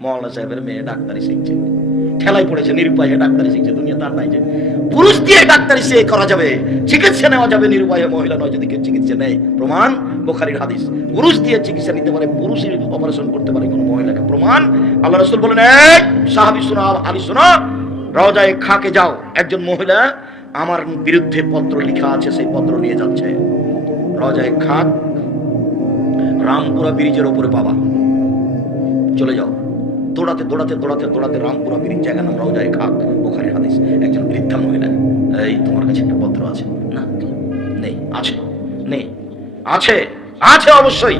মৌলানা সাহেবের মেয়ে ডাক্তারি শিখছে। ঠেলাই পড়েছে, নিরুপায় ডাক্তারি শিখছে, দুনিয়া তার নাই যে। পুরুষ দিয়ে ডাক্তারি সে করা যাবে, চিকিৎসা নেওয়া যাবে, নিরুপায় মহিলা নয় যদি কেউ চিকিৎসা নেয়। প্রমাণ, বোখারির হাদিস। পুরুষ দিয়ে চিকিৎসা নিতে পারে পুরুষই অপারেশন করতে পারে কোনো মহিলাকে। প্রমাণ, আল্লাহ রসুল বলেন, এই সাহাবি শোনা, আলী শোনা, রওজায় খাকে যাও। একজন মহিলা আমার বিরুদ্ধে পত্র লেখা আছে, সেই পত্র নিয়ে যাচ্ছে। রওজায় খাক, রামপুরা ব্রিজের ওপরে পাবা। চলে যাও। দৌড়াতে দৌড়াতে দৌড়াতে দৌড়াতে রামপুরা ব্রিজ জায়গা নাম, রওজায় খাক, ওখানে হাদিস। একজন বৃদ্ধা মহিলা। এই, তোমার কাছে একটা পত্র আছে? না, নেই। আছে। নেই। আছে। আছে অবশ্যই।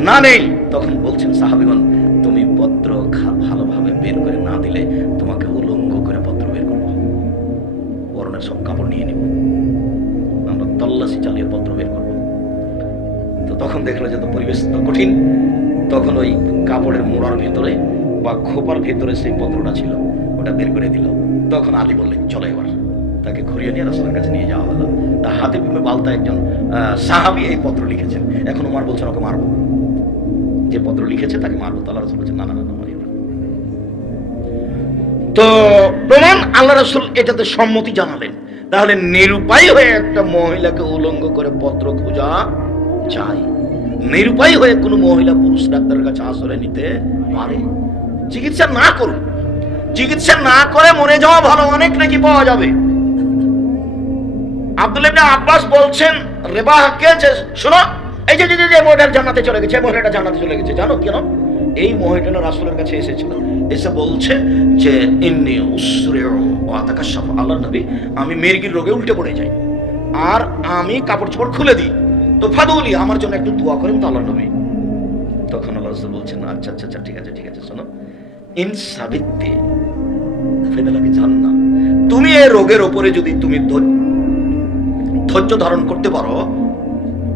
না, নেই। তখন বলছেন, সাহাবিগণ, তুমি পত্র ভালোভাবে বের করে না দিলে তোমাকে উলঙ্গ করে পত্র বের করব। পরনের সব কাপড় নিয়ে নিব। আমরা তল্লাশি চালিয়ে পত্র বের করব। তো তখন দেখল যে তো পরিবেশ তো কঠিন। তখন ওই কাপড়ের মোড়ার ভেতরে বা খোপার ভেতরে সেই পত্রটা ছিল ওটা বের করে দিল। তখন আলী বললেন চলো এবার। তাকে ঘুরিয়ে নিয়ে রাসুলের কাছে নিয়ে যাওয়া হলো। তা হাতে পিপে বালতা একজন সাহাবি এই পত্র লিখেছেন। এখন উমার বলছেন ওকে মারবো। যে পত্র লিখেছে তাকে মারবো। তাল্লাহ রসুল বলছেন না না না, মারিও না। তো প্রমাণ আল্লাহ রসুল এটাতে সম্মতি জানালেন। তাহলে নিরুপায় হয়ে একটা মহিলাকে উলঙ্গ করে পত্র খোঁজা যায়। নিরুপায় হয়ে কোনো মহিলা পুরুষ ডাক্তারের কাছে আশ্রয় নিতে পারে। চিকিৎসা না করুন চিকিৎসা না করে মরে যাওয়া ভালো অনেক নাকি পাওয়া যাবে? আব্দুল আব্বাস বলছেন রেবাহকে যে, শোনো, এই যে যে মহিলাটা জান্নাতে চলে গেছে মহিলাটা জান্নাতে চলে গেছে, জানো কেন? এই মহিলাটা রাসূলের কাছে এসেছিল এসে বলছে যে, ইন্নি আতাকাশাফ আল্লাহর নবী, আমি মেরগির রোগে উল্টে পড়ে যাই। আর আমি কাপড় চোপড় খুলে দিই। তো ফাদুলি আমার জন্য একটু দোয়া করেন তো আল্লাহর নবী। তখন আল্লাহ বলছেন আচ্ছা আচ্ছা আচ্ছা ঠিক আছে ঠিক আছে, শোনো। ইন সাবিত্তি। ফেদালাকে জান্নাহ তুমি এই রোগের উপরে যদি তুমি ধৈর্য ধারণ করতে পারো,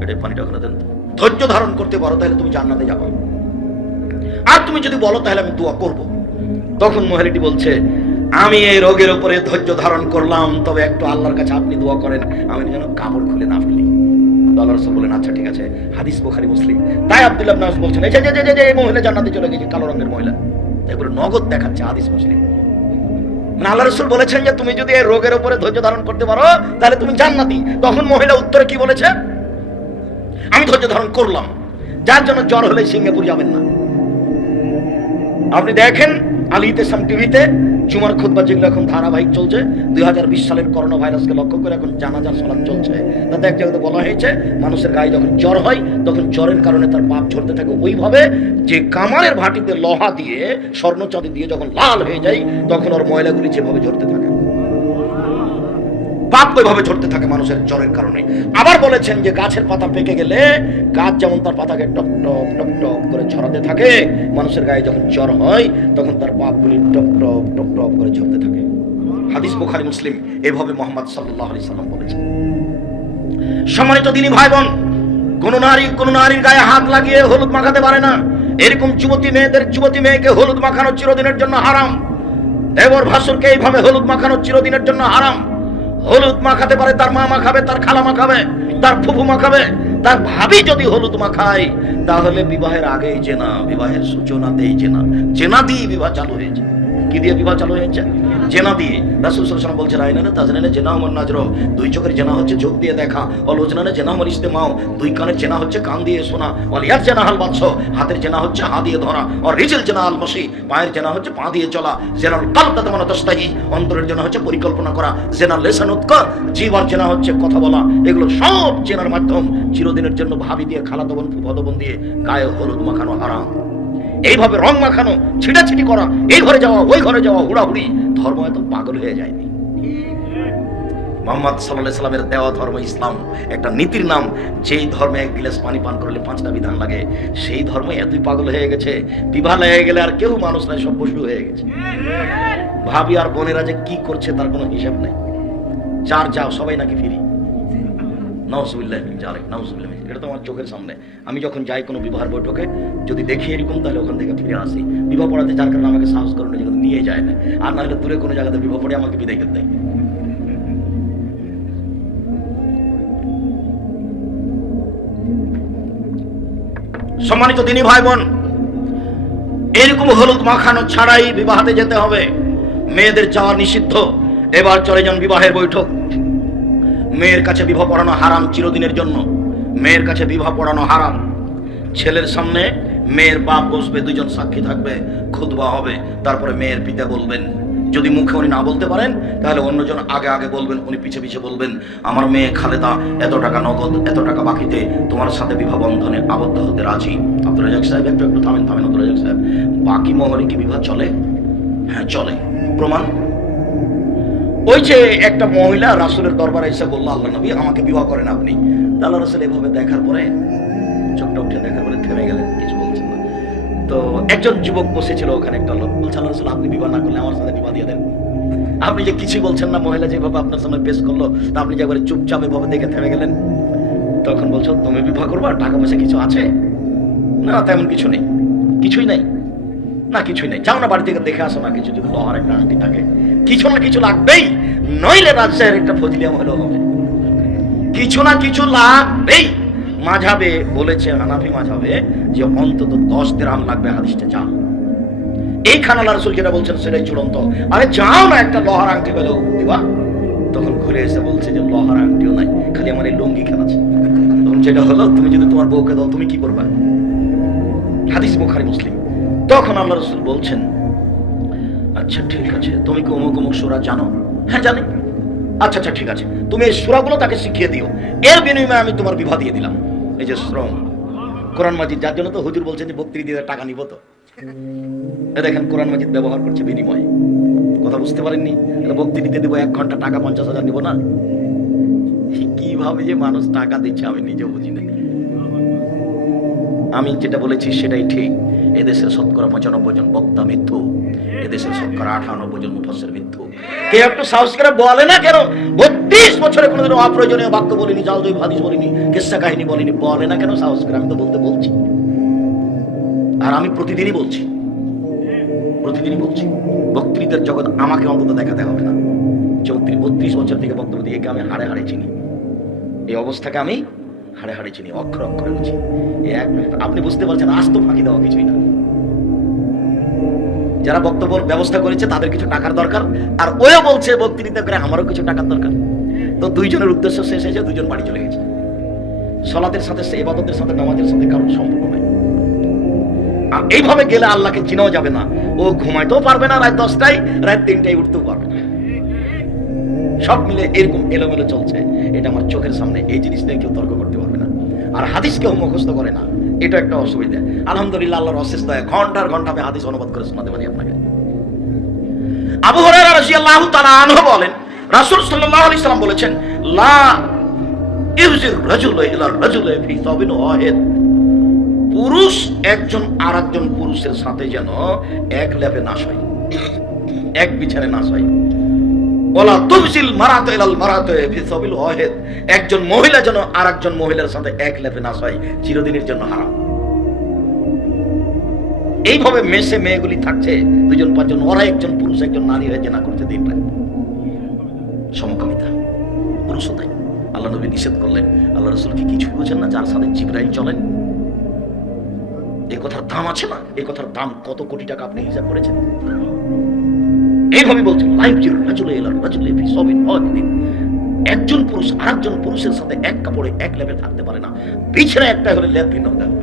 এটা পানিটা ওখানে দেন। ধৈর্য ধারণ করতে পারো, তাহলে তুমি জান্নাতে যাবে। আর তুমি যদি বলো, তাহলে আমি দোয়া করব। তখন মহিলাটি বলছে, আমি এই রোগের উপরে ধৈর্য ধারণ করলাম, তবে একটু আল্লাহর কাছে আপনি দোয়া করেন, আমি যেন কাপড় খুলে না ফেলি। আল্লাহ রসুল বলেন আচ্ছা ঠিক আছে, হাদিস বোখারি, মুসলিম। তাই আব্দুল্লাহ নাস বলছেন এই যে, এই মহিলা জান্নাতে চলে গেছে, কালো রঙের মহিলা। এগুলো নগদ দেখাচ্ছে, হাদিস মুসলিম। মানে আল্লাহ রসুল বলেছেন যে, তুমি যদি এই রোগের উপরে ধৈর্য ধারণ করতে পারো, তাহলে তুমি জান্নাতি। তখন মহিলা উত্তরে কি বলেছে? আমি ধৈর্য ধারণ করলাম। যার জন্য জ্বর হলে সিঙ্গাপুর যাবেন না। আপনি দেখেন আলী ইতেসাম টিভিতে জুমার খুদ্া যেগুলো এখন ধারাবাহিক চলছে, দুই হাজার বিশ সালের করোনা ভাইরাসকে লক্ষ্য করে এখন জানাজার সলাপ চলছে। তাতে এক জায়গাতে বলা হয়েছে, মানুষের গায়ে যখন জ্বর হয়, তখন জ্বরের কারণে তার পাপ ঝরতে থাকে। ওইভাবে যে কামারের ভাটিতে লোহা দিয়ে, স্বর্ণচাঁদি দিয়ে যখন লাল হয়ে যায়, তখন ওর ময়লাগুলি যেভাবে ঝরতে থাকে। পাপ ওইভাবে ঝরতে থাকে মানুষের জ্বরের কারণে। আবার বলেছেন যে গাছের পাতা পেকে গেলে গাছ যেমন তার পাতাকে টপ টপ টপ টপ করে ঝরাতে থাকে, মানুষের গায়ে যখন জ্বর হয়, তখন তার পাপগুলি টপ টপ টপ টপ করে ঝরতে থাকে। হাদিস বুখারী, মুসলিম, এভাবে মোহাম্মদ সাল্লাল্লাহু আলাইহি সাল্লাম বলেছেন। সম্মানিত দিনী ভাই বোন কোন নারী, কোন নারীর গায়ে হাত লাগিয়ে হলুদ মাখাতে পারে না। এরকম যুবতী মেয়েদের, যুবতী মেয়েকে হলুদ মাখানো চিরদিনের জন্য হারাম। দেবর ভাসুরকে এইভাবে হলুদ মাখানো চিরদিনের জন্য হারাম। হলুদ মাখাতে পারে, তার মা মাখাবে, তার খালা মাখাবে, তার ফুফু মাখাবে, তার ভাবি যদি হলুদ মাখায়, তাহলে বিবাহের আগেই চেনা বিবাহের সূচনাতেই চেনা চেনা দিয়ে বিবাহ চালু হয়েছে। কি দিয়ে বিবাহ চালু হয়েছে? জেনা দিয়ে। রাসূল সাল্লাল্লাহু আলাইহি ওয়াসাল্লাম বলছেন আইনানে তাজনানে জেনা আমার নাজর দুই চোখের জেনা হচ্ছে চোখ দিয়ে দেখা। অলোচনানে জেনা আমার ইস্তেমাও দুই কানের জেনা হচ্ছে কান দিয়ে শোনা। ওয়ালিয়ার জেনা হাল বাদশ। হাতের জেনা হচ্ছে হাত দিয়ে ধরা। আর রিজল জেনা আল মসি পায়ের জেনা হচ্ছে পা দিয়ে চলা। জেনাল কালব তাতে মানে দস্তাহি অন্তরের জেনা হচ্ছে পরিকল্পনা করা। জেনাল লেসান উৎকর জীবন জেনা হচ্ছে কথা বলা। এগুলো সব জেনার মাধ্যম। চিরদিনের জন্য ভাবি দিয়ে, খালাতো বোন, ফুফাতো বোন দিয়ে গায়ে হলুদ মাখানো হারাম। এইভাবে রং মাখানো, ছিটাছিটি করা, এই ঘরে যাওয়া, ওই ঘরে যাওয়া, হুড়াহুড়ি, ধর্ম এত পাগল হয়ে যায়নি। মোহাম্মদ সাল্লাহ সাল্লামের দেওয়া ধর্ম ইসলাম, একটা নীতির নাম, যেই ধর্মে এক গিলাস পানি পান করলে পাঁচটা বিধান লাগে, সেই ধর্ম এতই পাগল হয়ে গেছে, বিবাহ লেগে গেলে আর কেউ মানুষ নাই, সব পশু হয়ে গেছে। ভাবি আর বোনেরা যে কি করছে তার কোনো হিসাব নেই। যার যাও সবাই নাকি ফিরি। নওয়াজুবিল্লাহ জালেক নওয়াজুবিল্লাহ এটা তো আমার চোখের সামনে। আমি যখন যাই কোনো বিবাহের বৈঠকে, যদি দেখি এরকম, তাহলে ওখান থেকে ফিরে আসি। বিবাহ পড়াতে যার কারণে আমাকে সাহস করে নিজে নিয়ে যায় না। আর না হলে দূরে কোনো জায়গাতে বিবাহ পড়ে আমাকে বিদায় করতে সম্মানিত দিনী ভাই বোন এরকম হলুদ মাখানো ছাড়াই বিবাহতে যেতে হবে। মেয়েদের যাওয়া নিষিদ্ধ। এবার চলে যান বিবাহের বৈঠক। মেয়ের কাছে বিবাহ পড়ানো হারাম চিরদিনের জন্য। মেয়ের কাছে বিবাহ পড়ানো হারাম। ছেলের সামনে মেয়ের বাপ বসবে দুজন সাক্ষী থাকবে, খুতবা হবে, তারপরে মেয়ের পিতা বলবেন। যদি মুখে উনি না বলতে পারেন, তাহলে অন্যজন আগে আগে বলবেন, উনি পিছে পিছে বলবেন, আমার মেয়ে খালেদা, এত টাকা নগদ, এত টাকা বাকিতে, তোমার সাথে বিবাহ বন্ধনে আবদ্ধ হতে রাজি? আব্দুল রাজাক সাহেব, একটু একটু থামেন থামেন আব্দুল রাজাক সাহেব। বাকি মহরে কি বিবাহ চলে? হ্যাঁ চলে। প্রমাণ? ওই যে একটা মহিলা রাসুলের দরবারে এসে বলল আল্লাহ নবী, আমাকে বিবাহ করেন আপনি। তা আল্লাহ রাসুল এভাবে দেখার পরে চোখটা উঠে দেখার পরে থেমে গেলেন, কিছু বলছেন না। তো একজন যুবক বসেছিল ওখানে একটা লোক, বলছে, আল্লাহ রাসুল, আপনি বিবাহ না করলে আমার সাথে বিবাহ দিয়ে দেন। আপনি যে কিছুই বলছেন না, মহিলা যেভাবে আপনার সামনে পেশ করল, তা আপনি যে একবারে চুপচাপ এভাবে দেখে থেমে গেলেন। তখন বলছো, তুমি বিবাহ করবা? টাকা পয়সা কিছু আছে? না, তেমন কিছু নেই। কিছুই নাই? না কিছুই নেই। যাও না বাড়ি থেকে দেখে আসো না কিছু, যদি লোহার একটা থাকে। কিছু না কিছু লাগবেই, নইলে রাজশাহীর একটা ফজলিয়াম হলেও হবে। কিছু না কিছু লাগবেই। মাঝাবে বলেছে হানাফি মাঝাবে, যে অন্তত দশ দেরাম লাগবে হাদিসটা যা এই খানালা রসুল যেটা বলছেন সেটাই চূড়ান্ত। আরে যাও না একটা লোহার আংটি পেলেও দিবা। তখন ঘুরে এসে বলছে যে লোহার আংটিও নাই, খালি আমার এই লুঙ্গি খান আছে। তখন যেটা হলো, তুমি যদি তোমার বউকে দাও, তুমি কি করবা? হাদিস বুখারী, মুসলিম। তখন আল্লাহ রসুল বলছেন আচ্ছা ঠিক আছে, তুমি কি অমুক অমুক সুরা জানো? হ্যাঁ জানি। আচ্ছা আচ্ছা ঠিক আছে, তুমি এই সুরাগুলো তাকে শিখিয়ে দিও। এর বিনিময়ে আমি তোমার বিবাহ দিয়ে দিলাম। এই যে শ্রম, কোরআন মাজিদ, যার জন্য তো হুজুর বলছেন যে বত্রিশ দিয়ে টাকা নিব তো। দেখেন, কোরআন মাজিদ ব্যবহার করছে বিনিময়ে। কথা বুঝতে পারেননি? ভক্তি দিতে দেবো এক ঘণ্টা, টাকা পঞ্চাশ হাজার নিব না? কীভাবে যে মানুষ টাকা দিচ্ছে আমি নিজে বুঝি না। আমি যেটা বলেছি সেটাই ঠিক। এদেশের শতকরা পঁচানব্বই জন বক্তা মৃত্যু, এদেশের শতকরা আঠানব্বই জন মুফাসের মৃত্যু। কে একটু সাহস করে বলে না কেন? বত্রিশ বছরে কোনোদিন অপ্রয়োজনীয় বাক্য বলিনি, জাল দই হাদিস বলিনি কিস্সা কাহিনী বলিনি, বলে না কেন সাহস করে আমি তো বলতে বলছি। আর আমি প্রতিদিনই বলছি। প্রতিদিনই বলছি। বক্তৃতার জগৎ আমাকে অন্তত দেখাতে হবে না। চৌত্রিশ, বত্রিশ বছর থেকে বক্তব্য দিয়ে আমি হাড়ে হাড়ে চিনি। এই অবস্থাকে আমি হাড়ে হাড়ে চিনি, অক্ষর অক্ষরে বুঝি এক আপনি বুঝতে পারছেন আস্ত ফাঁকি দেওয়া কিছুই না। যারা বক্তব্যের ব্যবস্থা করেছে, তাদের কিছু টাকার দরকার। আর ওও বলছে, বক্তৃতা করে আমারও কিছু টাকার দরকার। তো দুইজনের উদ্দেশ্য শেষ হয়েছে দুইজন বাড়ি চলে গেছে। সলাতের সাথে সে এবাদতের সাথে, নামাজের সাথে কারোর সম্পর্ক নেই। আর এইভাবে গেলে আল্লাহকে চিনাও যাবে না। ও ঘুমাইতেও পারবে না রাত দশটায়, রাত তিনটায় উঠতেও পারবে না। সব মিলে এরকম এলোমেলো চলছে। এটা আমার চোখের সামনে, এই জিনিস নিয়ে কেউ তর্ক করতে পারবে আর হাদিস কেউ মুখস্থ করে না। এটা একটা অসুবিধা। আলহামদুলিল্লাহ, আল্লাহর অশেষ দয়া। ঘণ্টার ঘণ্টা আমি হাদিস অনুবাদ করে শোনাতে পারি আপনাকে। আবু হুরায়রা রাদিয়াল্লাহু তাআলা আনহু বলেন, রাসূল সাল্লাল্লাহু আলাইহি সাল্লাম বলেছেন, লা ইউজির রাজুল ইলা রাজুল ফি সাবিন ওয়াহিদ। পুরুষ একজন আরেকজন পুরুষের সাথে যেন এক ল্যাপে নাশ হয় এক বিছানে নাশ হয় একজন মহিলা যেন আরেকজন মহিলার সাথে এক ল্যাপে নাশ হয় চিরদিনের জন্য হারাম। এইভাবে মেসে মেয়েগুলি থাকছে, দুজন, পাঁচজন, ওরা একজন পুরুষ, একজন নারী হয়ে জেনা করতে দিন রাত। সমকামিতা। পুরুষও তাই। আল্লাহ নবী নিষেধ করলেন। আল্লাহ রসুল কি কিছুই বোঝেন না যার সাথে জিব্রাইল চলেন? এই কথার দাম আছে না? এই কথার দাম কত কোটি টাকা আপনি হিসাব করেছেন? এইভাবে বলছেন লাইফ জিরো রাজুলে এলার রাজুলে ফি সবিন ওয়াহিদিন একজন পুরুষ আরেকজন পুরুষের সাথে এক কাপড়ে, এক লেপে থাকতে পারে না। পিছনে একটা হলে লেপ ভিন্ন হতে হবে।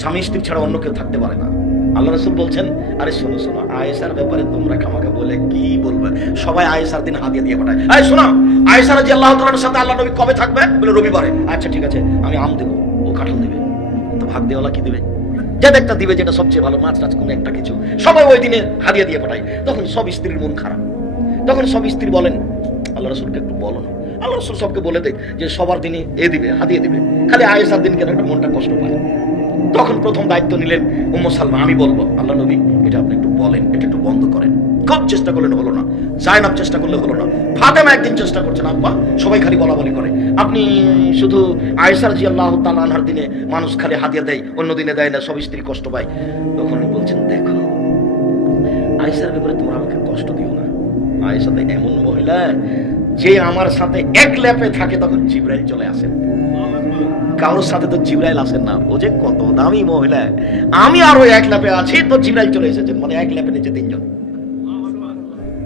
স্বামী স্ত্রী ছাড়া অন্য কেউ থাকতে পারে না। আল্লাহ রসুল বলছেন, আরে শোনো শোনো আয়েসার ব্যাপারে তোমরা খামাকে বলে কি বলবে? সবাই আয়েসার দিন হাতিয়ে দিয়ে পাঠায়। আরে শোনো আয়েসার যে আল্লাহ তালার সাথে আল্লাহ নবী কবে থাকবে? বলে রবিবারে। আচ্ছা ঠিক আছে, আমি আম দেবো, ও কাঁঠাল দেবে। তো ভাগ দেওয়ালা কি দেবে? যে একটা দিবে যেটা সবচেয়ে ভালো, মাছ টাছ কোনো একটা কিছু। সবাই ওই দিনে হারিয়ে দিয়ে পাঠায়। তখন সব স্ত্রীর মন খারাপ। তখন সব স্ত্রী বলেন, আল্লাহ রসুলকে একটু বলো না। আল্লাহ রসুল সবকে বলে দেয় যে সবার দিনে এ দিবে হাতিয়ে দিবে। খালি আয়েসার দিন কেন একটা মনটা কষ্ট পায়? তখন প্রথম দায়িত্ব নিলেন উম্ম সালমা। আমি বলব, আল্লাহ নবী, এটা আপনি একটু বলেন, এটা একটু বন্ধ করেন। খুব চেষ্টা করলেন হলো না জায়নাব চেষ্টা করলে হলো না। ফাতেমা একদিন চেষ্টা করছেন, আব্বা, সবাই খালি বলা বলি করে। আপনি শুধু আয়েসার জি আল্লাহ তালানহার দিনে মানুষ খালি হাতিয়ে দেয়, অন্য দিনে দেয় না, সব স্ত্রী কষ্ট পায়। তখন বলছেন, দেখো আয়েসার ব্যাপারে তোমরা আমাকে কষ্ট দিও না। আয়েশা তো এমন মহিলা যে আমার সাথে এক ল্যাপে থাকে, তখন জিব্রাইল চলে আসেন। কারোর সাথে তো জিব্রাইল আসেন না। ও যে কত দামি মহিলা। আমি আরও এক ল্যাপে আছি, তো জিব্রাইল চলে এসেছেন। মানে এক ল্যাপে নিচে তিনজন।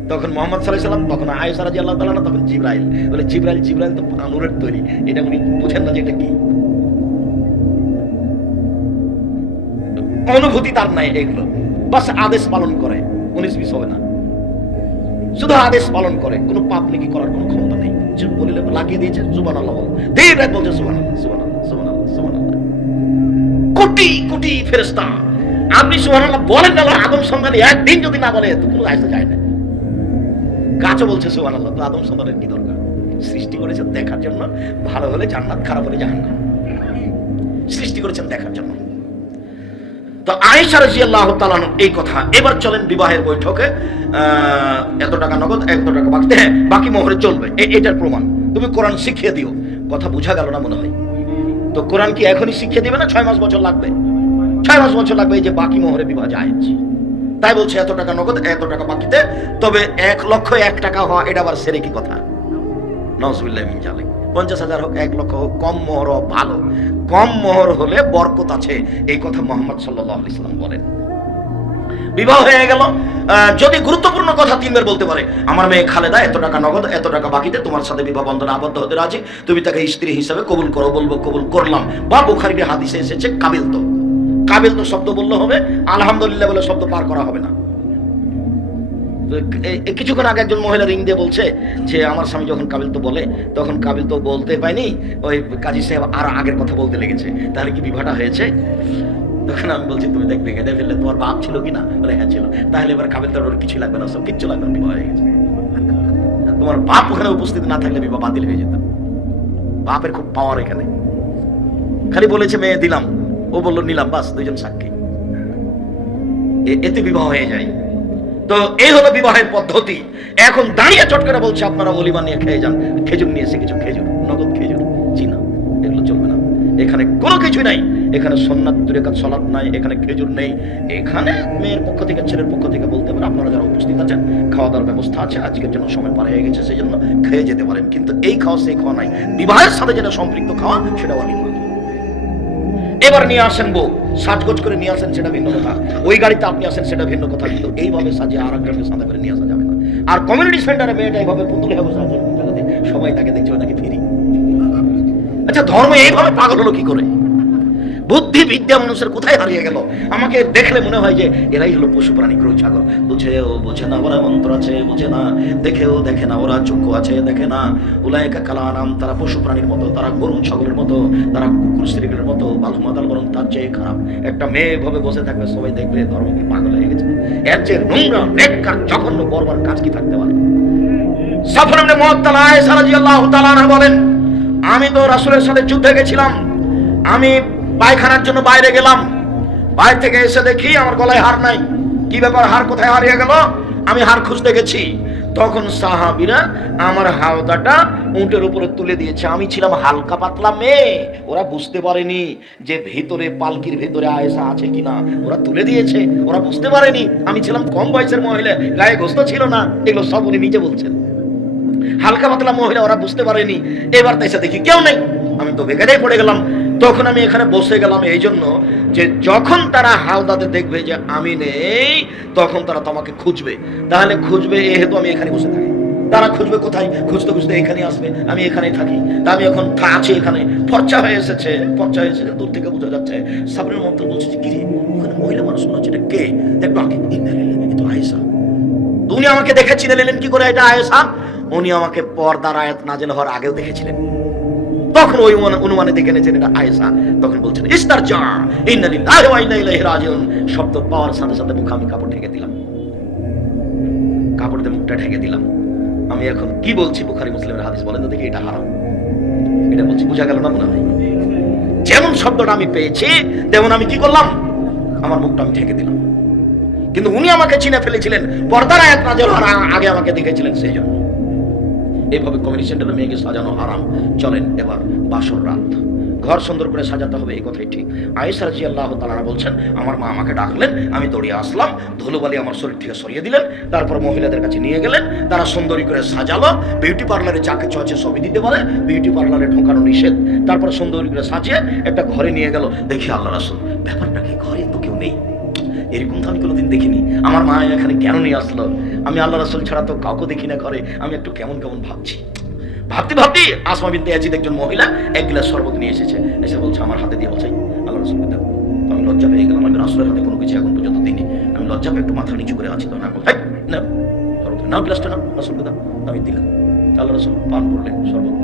তখন মোহাম্মদ সাল্লাহ সাল্লাম তখন রাজি আল্লাহ তালা তখন বলে তো তৈরি। এটা উনি বুঝেন না যে এটা কি? অনুভূতি তার নাই এগুলো। বাস আদেশ পালন করে। উনিশ বিশ হবে না। শুধু আদেশ পালন করে, কোনো পাপ নাকি করার কোনো ক্ষমতা নেই। বলিলে, লাগিয়ে দিয়েছে সুবান আল্লাহ দিন রাত বলছে সুবান সুবান সুবান সুবান কোটি কোটি ফেরেস্তা আপনি সুবান আল্লাহ বলেন না আদম সন্তান একদিন যদি না বলে, তো কোনো আসতে যায় না। গাছও বলছে সুবান আল্লাহ তো আদম সন্তানের কি দরকার? সৃষ্টি করেছেন দেখার জন্য, ভালো হলে জান্নাত, খারাপ হলে সৃষ্টি করেছেন দেখার জন্য। তো আয়েশা রাদিয়াল্লাহু তাআলা এই কথা। এবার চলেন বিবাহের বৈঠকে। এত টাকা নগদ এত টাকা বাকি। হ্যাঁ বাকি মোহরে চলবে। এটার প্রমাণ। তুমি কোরআন শিখিয়ে দিও। কথা বোঝা গেল না মনে হয়? তো কোরআন কি এখনই শিখিয়ে দিবে না ছয় মাস বছর লাগবে? ছয় মাস বছর লাগবে এই যে বাকি মোহরে বিবাহ যায়। তাই বলছে এত টাকা নগদ এত টাকা বাকিতে। তবে এক লক্ষ এক টাকা হওয়া, এটা আবার সেরে কি কথা। নজরুল্লাহ মিন জালিক পঞ্চাশ হাজার হোক, এক লক্ষ হোক, কম মোহর ভালো। কম মোহর হলে বরকত আছে, এই কথা মোহাম্মদ সাল্লাহ ইসলাম বলেন। বিবাহ হয়ে গেল। যদি গুরুত্বপূর্ণ কথা তিনবার বলতে পারে, আমার মেয়ে খালেদা, এত টাকা নগদ, এত টাকা বাকিতে, তোমার সাথে বিবাহ বন্ধনে আবদ্ধ হতে রাজি, তুমি তাকে স্ত্রী হিসাবে কবুল করো, বলব কবুল করলাম। বা বুখারির হাদিসে এসেছে, কাবিল তো। কাবিল তো শব্দ বললে হবে, আলহামদুলিল্লাহ বলে শব্দ পার করা হবে না। কিছুক্ষণ আগে একজন মহিলা রিং দিয়ে বলছে যে, আমার স্বামী যখন কাবিল তো বলে, তখন কাবিল তো বলতে পাইনি ওই কাজী সাহেব আর আগের কথা বলতে লেগেছে। তাহলে কি বিবাহটা হয়েছে? তখন আমি বলছি, তুমি দেখবে কেটে ফেললে তোমার বাপ ছিল কি না? বলে হ্যাঁ ছিল। তাহলে এবার কাবিল তোর কিছু লাগবে না, সব কিচ্ছু লাগবে না, বিবাহ হয়ে গেছে। তোমার বাপ ওখানে উপস্থিত না থাকলে বিবাহ বাতিল হয়ে যেত। বাপের খুব পাওয়ার এখানে। খালি বলেছে, মেয়ে, দিলাম। ও বলল, নিলাম, বাস, দুইজন সাক্ষী। এতে বিবাহ হয়ে যায়। তো এই হলো বিবাহের পদ্ধতি। এখন দাঁড়িয়ে চট বলছে, আপনারা অলিমা নিয়ে খেয়ে যান। খেজুর নিয়ে এসে কিছু খেজুর, নগদ খেজুর জি না এগুলো চলবে না। এখানে কোনো কিছু নাই। এখানে সন্ন্যাত দূরে কাজ সলাপ নাই, এখানে খেজুর নেই। এখানে মেয়ের পক্ষ থেকে, ছেলের পক্ষ থেকে বলতে পারে, আপনারা যারা উপস্থিত আছেন খাওয়া দাওয়ার ব্যবস্থা আছে আজকের জন্য সময় পার হয়ে গেছে সেই জন্য খেয়ে যেতে পারেন। কিন্তু এই খাওয়া, সেই খাওয়া নাই। বিবাহের সাথে যেটা সম্পৃক্ত খাওয়া সেটা অলিমা। এবার নিয়ে আসেন বউ। সাজগোজ করে নিয়ে আসেন, সেটা ভিন্ন কথা। ওই গাড়িতে আপনি আসেন, সেটা ভিন্ন কথা। কিন্তু এইভাবে সাজে আর একজনকে সাদা করে নিয়ে আসা যাবে না। আর কমিউনিটি সেন্টারে মেয়েটা এইভাবে পুতুল আছে সবাই তাকে দেখছে ওটাকে ফিরি। আচ্ছা ধর্ম এইভাবে পাগল হলো কি করে? বুদ্ধি বিদ্যা মানুষের কোথায় হারিয়ে গেল? আমাকে দেখলে মনে হয় যে এরাই হলো পশু প্রাণী গরু ছাগল বুঝেও বুঝে না ওরা মন্ত্র আছে, বুঝে না। দেখেও দেখে না ওরা চক্ষু আছে, দেখে না। উলায়কা কালানাম, তারা পশু প্রাণীর মতো, তারা গরু ছাগলের মতো, তারা কুকুর স্ত্রীদের মতো, বালু মাতাল বরং তার চেয়ে খারাপ। একটা মেয়ে ভাবে বসে থাকবে, সবাই দেখবে ধর্ম কি পাগল হয়ে গেছে। এর চেয়ে নোংরা, নেককার, জঘন্য, বর্বর কাজ কি থাকতে পারে? সফর ইবনে মুআত্তালা আয়েশা বলেন, আমি তো রাসূলের সাথে যুদ্ধে গেছিলাম। আমি পায়খানার জন্য বাইরে গেলাম। বাইরে থেকে এসে দেখি আমার গলায় হার নাই। কি ব্যাপার, হার কোথায় হারিয়ে গেল? আমি হার খুঁজতে গেছি। তখন সাহাবীরা আমার হাওদাটা উঁটের উপরে তুলে দিয়েছে। আমি ছিলাম হালকা পাতলা মেয়ে। ওরা বুঝতে পারেনি যে ভেতরে পালকির ভেতরে আয়েশা আছে কিনা। ওরা তুলে দিয়েছে। ওরা বুঝতে পারেনি। আমি ছিলাম কম বয়সের মহিলা। গায়ে গোস্ত ছিল না। এগুলো সব উনি নিজে বলছেন। হালকা পাতলা মহিলা, ওরা বুঝতে পারেনি। এবার তাইসা দেখি কেউ নেই। আমি তো বেকারে পড়ে গেলাম। তখন আমি এখানে বসে গেলাম এই জন্য যে যখন তারা হাওদাতে দেখবে যে আমি নেই, তখন তারা তোমাকে খুঁজবে। তাহলে খুঁজবে এহেতু আমি এখানে বসে থাকি। তারা খুঁজবে কোথায়? খুঁজতে খুঁজতে এখানে আসবে। আমি এখানেই থাকি। তা আমি এখন আছি এখানে। ফর্চা হয়ে এসেছে। ফর্চা হয়ে এসেছে। দূর থেকে বোঝা যাচ্ছে সাবরের মন্ত্র বলছে যে, কিরে, ওখানে মহিলা মানুষ মনে হচ্ছে এটা কে? দেখব আগে উনি আমাকে দেখে চিনে নিলেন কি করে এটা আয়েশা? উনি আমাকে পর্দার আয়াত নাজেল হওয়ার আগেও দেখেছিলেন। তখন ওই অনুমান- দেখে নিয়েছেন এটা আয়েশা তখন বলছেন, ইস্তার যা, ইন্না লিল্লাহি ওয়া ইন্না ইলাইহি রাজিউন। শব্দ পাওয়ার সাথে সাথে মুখে আমি কাপড় ঢেকে দিলাম। কাপড় দিয়ে মুখটা ঢেকে দিলাম। আমি এখন কি বলছি বুখারী মুসলিমের হাদিস বলেন তো দেখি, এটা হারাম? এটা বলছি, বোঝা গেল না মনে হয়? যেমন শব্দটা আমি পেয়েছি, তেমন আমি কি করলাম? আমার মুখটা আমি ঢেকে দিলাম। কিন্তু উনি আমাকে চিনে ফেলেছিলেন, পর্দার আয়াত নাজেল হওয়ার আগে আমাকে দেখেছিলেন সেই জন্য। এইভাবে কমিউনিটি সেন্টারে মেয়েকে সাজানো হারাম। চলেন এবার বাসর রাত। ঘর সুন্দর করে সাজাতে হবে, এই কথাই ঠিক। আয়েশা রাজি আল্লাহ তালারা বলছেন, আমার মা আমাকে ডাকলেন, আমি দৌড়িয়ে আসলাম, ধুলোবালি আমার শরীর থেকে সরিয়ে দিলেন, তারপর মহিলাদের কাছে নিয়ে গেলেন, তারা সুন্দরী করে সাজালো বিউটি পার্লারে যা কিছু আছে সবই দিতে পারে বিউটি পার্লারে ঢোকানো নিষেধ, তারপর সুন্দরী করে সাজিয়ে একটা ঘরে নিয়ে গেল। দেখি আল্লাহ রাসুল, ব্যাপারটা কি? ঘরে তো কেউ নেই। এরকম তো আমি কোনোদিন দেখিনি। আমার মা এখানে কেন নিয়ে আসলো? আমি আল্লাহ রাসুল ছাড়া তো কাউকে দেখি না ঘরে। আমি একটু কেমন কেমন ভাবছি। ভাবতে ভাবতে আসমা বিনতে ইয়াজিদ একজন মহিলা এক গ্লাস শরবত নিয়ে এসেছে। এসে বলছে আমার হাতে দিয়ে বলছে আল্লাহ রাসুলকে দাও। তো আমি লজ্জা পেয়ে গেলাম। আমি রাসুলের হাতে কোনো কিছু এখন পর্যন্ত দিইনি। আমি লজ্জা পেয়ে একটু মাথা নিচু করে আছি তো। না বল, নাও গ্লাসটা নাও। রাসুলকে দাও আমি দিলাম। আল্লাহ রাসুল পান করলেন শরবত।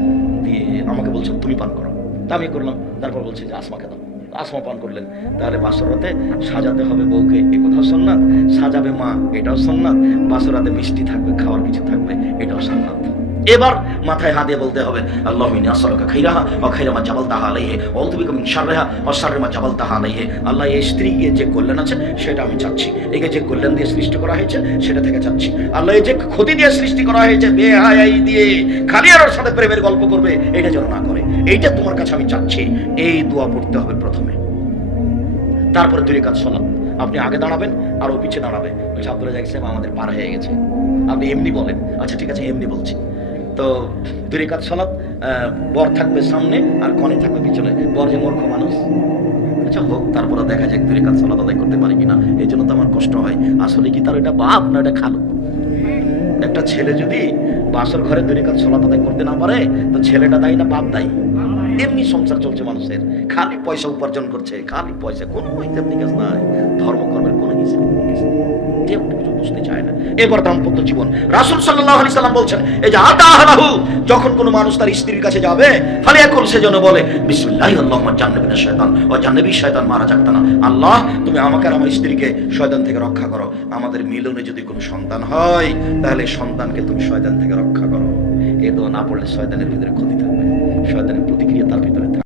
দিয়ে আমাকে বলছেন তুমি পান করো। তা আমি করলাম। তারপর বলছে যে আসমাকে দাও। আসমা পান করলেন। তাহলে বাসরাতে সাজাতে হবে বউকে। এ কোথাও সন্ন্যাত সাজাবে মা, এটাও সন্ন্যাত বাসরাতে মিষ্টি থাকবে, খাওয়ার কিছু থাকবে, এটাও সন্ন্যাত এবার মাথায় হাত দিয়ে বলতে হবে, আল্লাহ মিনি আসলকা খাইরাহা ও খাইরা মা জাবাল তাহা আলাইহে অলতুবিকা মিন শাররিহা ও শাররি মা জাবাল তাহা আলাইহে। আল্লাহ এই স্ত্রীকে যে কল্যাণ আছে, সেটা আমি চাচ্ছি। একে যে কল্যাণ দিয়ে সৃষ্টি করা হয়েছে, সেটা থেকে চাচ্ছি। আল্লাহ এই যে ক্ষতি দিয়ে সৃষ্টি করা হয়েছে, বেহায়াই দিয়ে খালি আর ওর সাথে প্রেমের গল্প করবে, এটা যেন না করে। এইটা তোমার কাছে আমি চাচ্ছি। এই দোয়া পড়তে হবে প্রথমে। তারপরে দুই কাজ শোনান আপনি আগে দাঁড়াবেন, আর ও পিছিয়ে দাঁড়াবে। বলছে আব্দুল রাজাক সাহেব আমাদের পার হয়ে গেছে। আপনি এমনি বলেন আচ্ছা ঠিক আছে, এমনি বলছি। তো দুই কাজ শোনাত বর থাকবে সামনে আর কনে থাকবে পিছনে। বর যে মূর্খ মানুষ। আচ্ছা হোক, তারপরে দেখা যাক দুই কাজ সলাত আদায় করতে পারি কিনা। এই জন্য তো আমার কষ্ট হয়। আসলে কি তার এটা বাপ না এটা খালু? একটা ছেলে যদি বাসর ঘরে দুই কাজ সলাত আদায় করতে না পারে, তো ছেলেটা দায়ী না বাপ দায়ী? এমনি সংসার চলছে মানুষের। খালি পয়সা উপার্জন করছে, খালি পয়সা, কোনো হিসাব নিকাশ নাই। ধর্মকর্মের কোনো হিসাব নিকাশ বুঝতে চায় না। এবার দাম্পত্য জীবন। রাসুল সাল্লাহ আলি সাল্লাম বলছেন, এই যে আদা যখন কোনো মানুষ তার স্ত্রীর কাছে যাবে ফালে এখন সে যেন বলে, বিসমিল্লাহ আল্লাহ না শয়তান, ও শয়তান মারা যাক না। আল্লাহ, তুমি আমাকে আর আমার স্ত্রীকে শয়তান থেকে রক্ষা করো। আমাদের মিলনে যদি কোনো সন্তান হয়, তাহলে সন্তানকে তুমি শয়তান থেকে রক্ষা করো। এ দোয়া না পড়লে শয়তানের ভিতরে ক্ষতি থাকবে শয়তানের প্রতিক্রিয়া তার ভিতরে